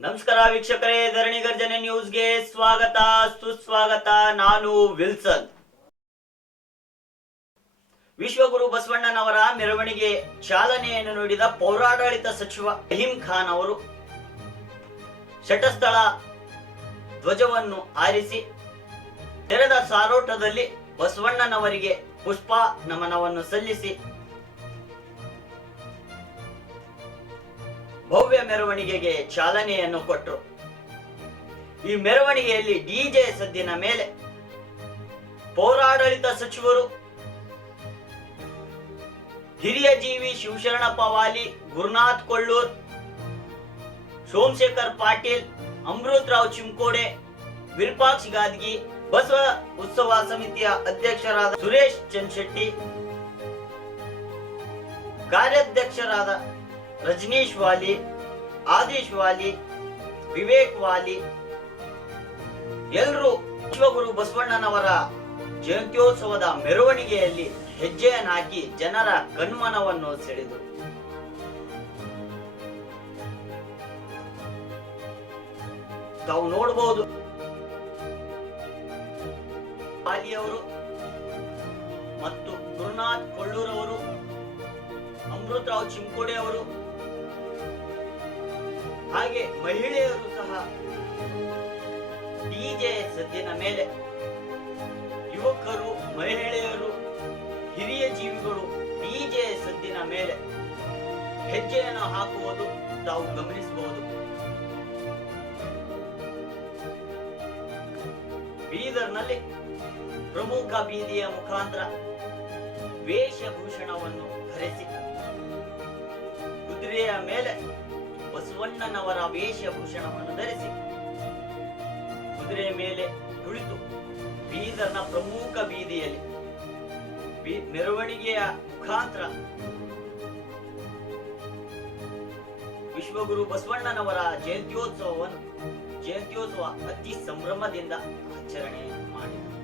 ನಮಸ್ಕಾರ ವೀಕ್ಷಕರೇ, ಧರಣಿ ಗರ್ಜನೆ ನ್ಯೂಸ್ಗೆ ಸ್ವಾಗತ, ಸುಸ್ವಾಗತ. ನಾನು ವಿಲ್ಸನ್. ವಿಶ್ವಗುರು ಬಸವಣ್ಣನವರ ಮೆರವಣಿಗೆ ಚಾಲನೆಯನ್ನು ನೀಡಿದ ಪೌರಾಡಳಿತ ಸಚಿವ ರಹೀಂ ಖಾನ್ ಅವರು ಶಟಸ್ಥಳ ಧ್ವಜವನ್ನು ಆರಿಸಿ ತೆರೆದ ಸಾರೋಟದಲ್ಲಿ ಬಸವಣ್ಣನವರಿಗೆ ಪುಷ್ಪ ನಮನವನ್ನು ಸಲ್ಲಿಸಿ ಭವ್ಯ ಮೆರವಣಿಗೆಗೆ ಚಾಲನೆಯನ್ನು ಕೊಟ್ಟರು. ಈ ಮೆರವಣಿಗೆಯಲ್ಲಿ ಡಿಜೆ ಸದ್ದಿನ ಮೇಲೆ ಪೌರಾಡಳಿತ ಸಚಿವರು, ಹಿರಿಯ ಜೀವಿ ಶಿವಶರಣಪ್ಪ ವಾಲಿ ಗುರುನಾಥ್ ಕೊಳ್ಳೂರ್, ಸೋಮಶೇಖರ್ ಪಾಟೀಲ್, ಅಮೃತ್ ರಾವ್ ಚಿಂಕೋಡೆ, ವಿರೂಪಾಕ್ಷ ಗಾದ್ಗಿ, ಬಸವ ಉತ್ಸವ ಸಮಿತಿಯ ಅಧ್ಯಕ್ಷರಾದ ಸುರೇಶ್ ಚಂದ್ಶೆಟ್ಟಿ ಕಾರ್ಯಾಧ್ಯಕ್ಷರಾದ ರಜನೀಶ್ ವಾಲಿ ಆದೇಶ್ ವಾಲಿ ವಿವೇಕ್ ವಾಲಿ ಎಲ್ಲರೂ ವಿಶ್ವಗುರು ಬಸವಣ್ಣನವರ ಜಯಂತ್ಯೋತ್ಸವದ ಮೆರವಣಿಗೆಯಲ್ಲಿ ಹೆಜ್ಜೆಯನ್ನು ಹಾಕಿ ಜನರ ಕಣ್ಮನವನ್ನು ಸೆಳೆದರು. ತಾವು ನೋಡಬಹುದು ವಾಲಿಯವರು ಮತ್ತು ಗುರುನಾಥ್ ಕೊಳ್ಳೂರವರು, ಅಮೃತರಾವ್ ಚಿಂಕೋಡೆ ಅವರು ಹಾಗೆ ಮಹಿಳೆಯರು ಸಹ ಡಿಜೆ ಸದ್ದಿನ ಮೇಲೆ ಯುವಕರು, ಮಹಿಳೆಯರು, ಹಿರಿಯ ಜೀವಿಗಳು ಡಿಜೆ ಸದ್ದಿನ ಮೇಲೆ ಹೆಜ್ಜೆಯನ್ನು ಹಾಕುವುದು ತಾವು ಗಮನಿಸಬಹುದು. ಬೀದರ್ನಲ್ಲಿ ಪ್ರಮುಖ ಬೀದಿಯ ಮುಖಾಂತರ ವೇಷಭೂಷಣವನ್ನು ಧರಿಸಿ ಕುದುರೆಯ ಮೇಲೆ ಬಸವಣ್ಣನವರ ವೇಷಭೂಷಣವನ್ನು ಧರಿಸಿ ಕುದುರೆ ಮೇಲೆ ಕುಳಿತು ಬೀದರ್ನ ಪ್ರಮುಖ ಬೀದಿಯಲ್ಲಿ ಮೆರವಣಿಗೆಯ ಮುಖಾಂತರ ವಿಶ್ವಗುರು ಬಸವಣ್ಣನವರ ಜಯಂತ್ಯೋತ್ಸವವನ್ನು ಜಯಂತ್ಯೋತ್ಸವ ಅತಿ ಸಂಭ್ರಮದಿಂದ ಆಚರಣೆ ಮಾಡಿದರು.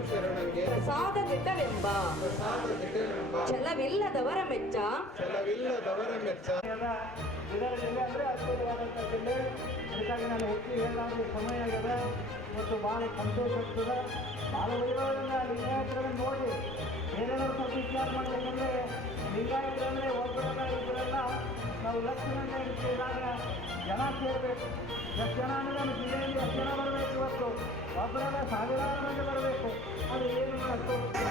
ಬೇಕು ಶರಣಂಗೆ ಪ್ರಸಾದ ಘಟ್ಟವೆಂಬ ಛಲವಿಲ್ಲದವರ ಮೆಚ್ಚ. ಛಲವಿಲ್ಲದವರ ಮೆಚ್ಚ. ಇದರ ಜಿಲ್ಲೆ ಅಂದರೆ ಅದ್ಭುತವಾದಂಥ ಜಿಲ್ಲೆ ಅದಕ್ಕಾಗಿ ನಾನು ಹೆಚ್ಚು ಹೇಳಲಾದ ಸಮಯ ಆಗದ ಮತ್ತು ಭಾಳ ಸಂತೋಷ ಆಗ್ತದೆ. ಭಾಳ ವೈಭವದಿಂದ ಲಿಂಗಾಯತರನ್ನ ನೋಡಿ ಏನೇನೋ ಸ್ವಲ್ಪ ವಿಚಾರ ಮಾಡಬೇಕಂದ್ರೆ ಲಿಂಗಾಯತರಂದ್ರೆ ಲಕ್ಷಣ ಇದ್ದಾಗ ಜನ ಸೇರಬೇಕು ಎಷ್ಟು ಜನ ಅಂದರೆ ನಮ್ಮ ಜಿಲ್ಲೆಯಲ್ಲಿ ಎಷ್ಟು ಜನ ಬರಬೇಕು ಇವತ್ತು ಒಬ್ಬರಾದ ಸಾವಿರಾರು ಮಂದಿ ಬರಬೇಕು ಅದು ಏನು ಮಾಡಬೇಕು